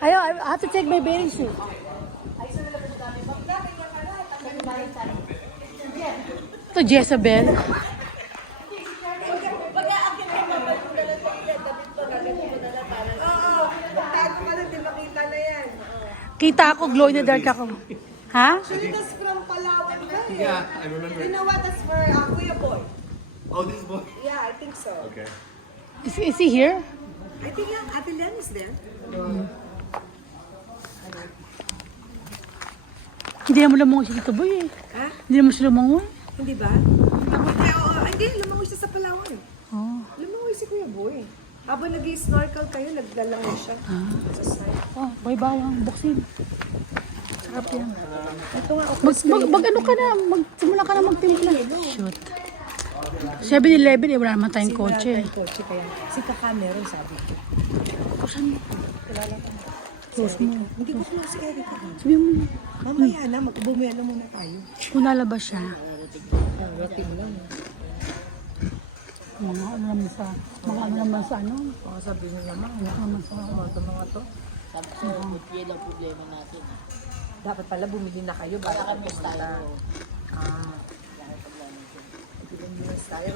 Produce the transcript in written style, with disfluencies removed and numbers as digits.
I have to take my bathing suit. Ito, Jezebel. Kita ako, glow in the dark ako. Ha? Actually, that's from Palawan. Right? Yeah, I remember. You know what? That's for Kuya Boy. Oh, this boy. Yeah, I think so. Okay. Is he here? I think Ate Lian is there. Hindi naman lumangoy si Tito Boy eh. Ha? Hindi naman siya lumangoy. Hindi ba? Hindi, lumangoy siya sa Palawan. Oh. Lumangoy si Kuya Boy. Habang nag-snorkel kayo, naglalangoy siya. Sa side. Oh, bawang, buksin. Sarap yan. Ito nga, Mag-ano ka na, magsimula ka na magtimpla. Shoot. 7-Eleven eh, wala naman tayong kotse. kotse kaya. Si Kaka meron, sabi ko. Kusan mo. Close mo. Hindi ko close si Erica. Sabi mo, Mamaya na, bumiyalo muna tayo. kung lalabas siya, Rating lang. mga ano naman sa ano, Baka sabihin niyo naman, ano naman sa mga to. Sabi ko, yan ang problema natin. Dapat pala bumili na kayo bago Kami tayo. Ah. Bumili tayo.